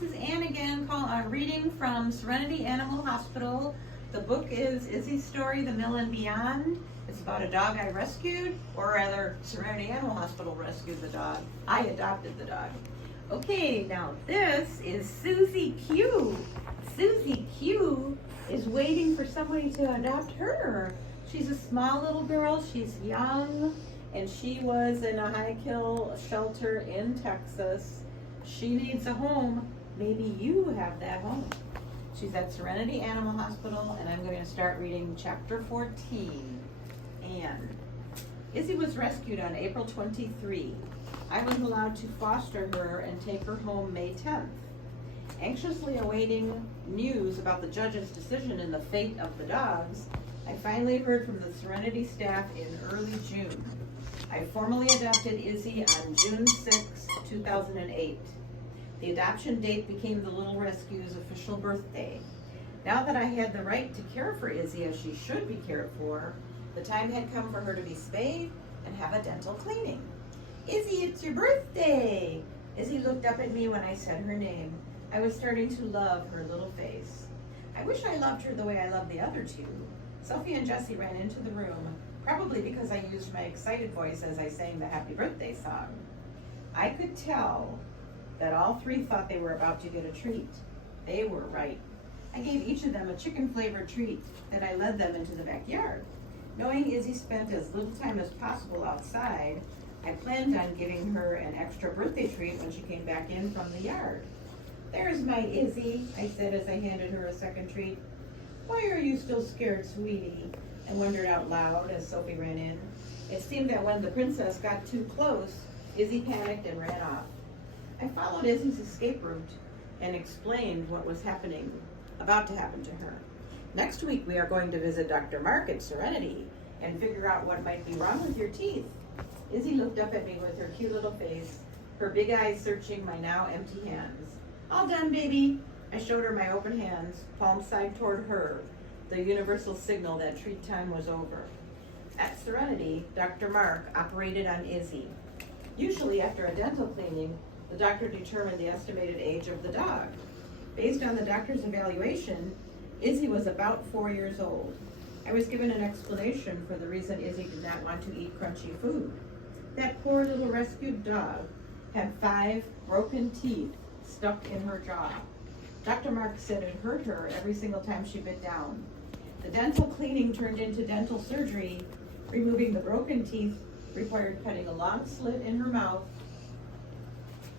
this is Ann again, reading from Serenity Animal Hospital. The book is Izzy's Story, The Mill and Beyond. It's about a dog I rescued, or rather, Serenity Animal Hospital rescued the dog. I adopted the dog. Okay, now this is Suzy-Q. Suzy-Q is waiting for somebody to adopt her. She's a small little girl, she's young, and she was in a high-kill shelter in Texas. She needs a home. Maybe you have that home. She's at Serenity Animal Hospital, and I'm going to start reading chapter 14. Anne. Izzy was rescued on April 23. I was allowed to foster her and take her home May 10th. Anxiously awaiting news about the judge's decision in the fate of the dogs, I finally heard from the Serenity staff in early June. I formally adopted Izzy on June 6, 2008. The adoption date became the Little Rescue's official birthday. Now that I had the right to care for Izzy as she should be cared for, the time had come for her to be spayed and have a dental cleaning. Izzy, it's your birthday! Izzy looked up at me when I said her name. I was starting to love her little face. I wish I loved her the way I loved the other two. Sophie and Jessie ran into the room, probably because I used my excited voice as I sang the happy birthday song. I could tell that all three thought they were about to get a treat. They were right. I gave each of them a chicken-flavored treat, then I led them into the backyard. Knowing Izzy spent as little time as possible outside, I planned on giving her an extra birthday treat when she came back in from the yard. There's my Izzy, I said as I handed her a second treat. Why are you still scared, sweetie? I wondered out loud as Sophie ran in. It seemed that when the princess got too close, Izzy panicked and ran off. I followed Izzy's escape route and explained what was about to happen to her. Next week we are going to visit Dr. Mark at Serenity and figure out what might be wrong with your teeth. Izzy looked up at me with her cute little face, her big eyes searching my now empty hands. All done, baby. I showed her my open hands, palm side toward her, the universal signal that treat time was over. At Serenity, Dr. Mark operated on Izzy. Usually after a dental cleaning, the doctor determined the estimated age of the dog. Based on the doctor's evaluation, Izzy was about 4 years old. I was given an explanation for the reason Izzy did not want to eat crunchy food. That poor little rescued dog had 5 broken teeth stuck in her jaw. Dr. Mark said it hurt her every single time she bit down. The dental cleaning turned into dental surgery. Removing the broken teeth required cutting a long slit in her mouth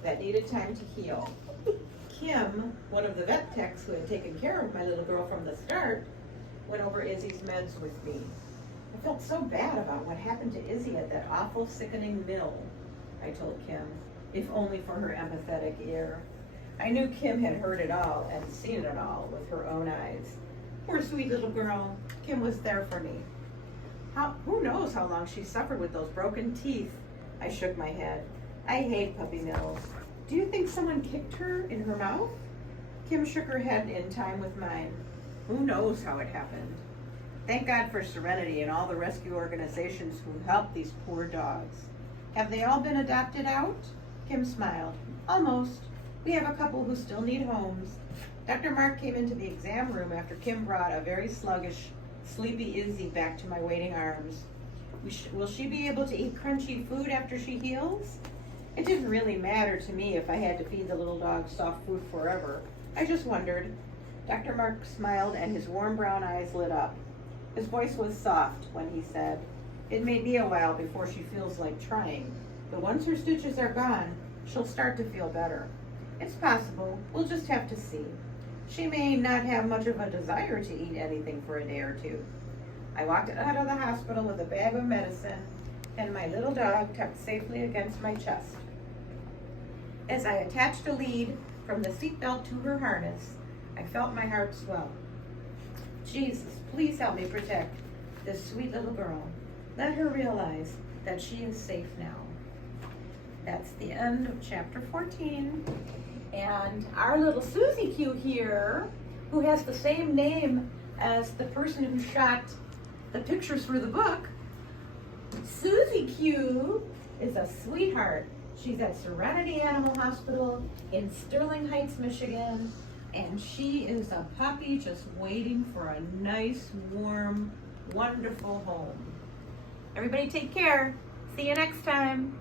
that needed time to heal. Kim, one of the vet techs who had taken care of my little girl from the start, went over Izzy's meds with me. I felt so bad about what happened to Izzy at that awful, sickening mill, I told Kim, if only for her empathetic ear. I knew Kim had heard it all and seen it all with her own eyes. Poor sweet little girl. Kim was there for me. Who knows how long she suffered with those broken teeth? I shook my head. I hate puppy mills. Do you think someone kicked her in her mouth? Kim shook her head in time with mine. Who knows how it happened? Thank God for Serenity and all the rescue organizations who help these poor dogs. Have they all been adopted out? Kim smiled. Almost. We have a couple who still need homes. Dr. Mark came into the exam room after Kim brought a very sluggish, sleepy Izzy back to my waiting arms. Will she be able to eat crunchy food after she heals? It didn't really matter to me if I had to feed the little dog soft food forever. I just wondered. Dr. Mark smiled and his warm brown eyes lit up. His voice was soft when he said, It may be a while before she feels like trying, but once her stitches are gone, she'll start to feel better. It's possible. We'll just have to see. She may not have much of a desire to eat anything for a day or two. I walked out of the hospital with a bag of medicine and my little dog tucked safely against my chest. As I attached a lead from the seatbelt to her harness, I felt my heart swell. Jesus, please help me protect this sweet little girl. Let her realize that she is safe now. That's the end of chapter 14. And our little Suzy-Q here, who has the same name as the person who shot the pictures for the book, Suzy-Q is a sweetheart. She's at Serenity Animal Hospital in Sterling Heights, Michigan, and she is a puppy just waiting for a nice, warm, wonderful home. Everybody take care. See you next time.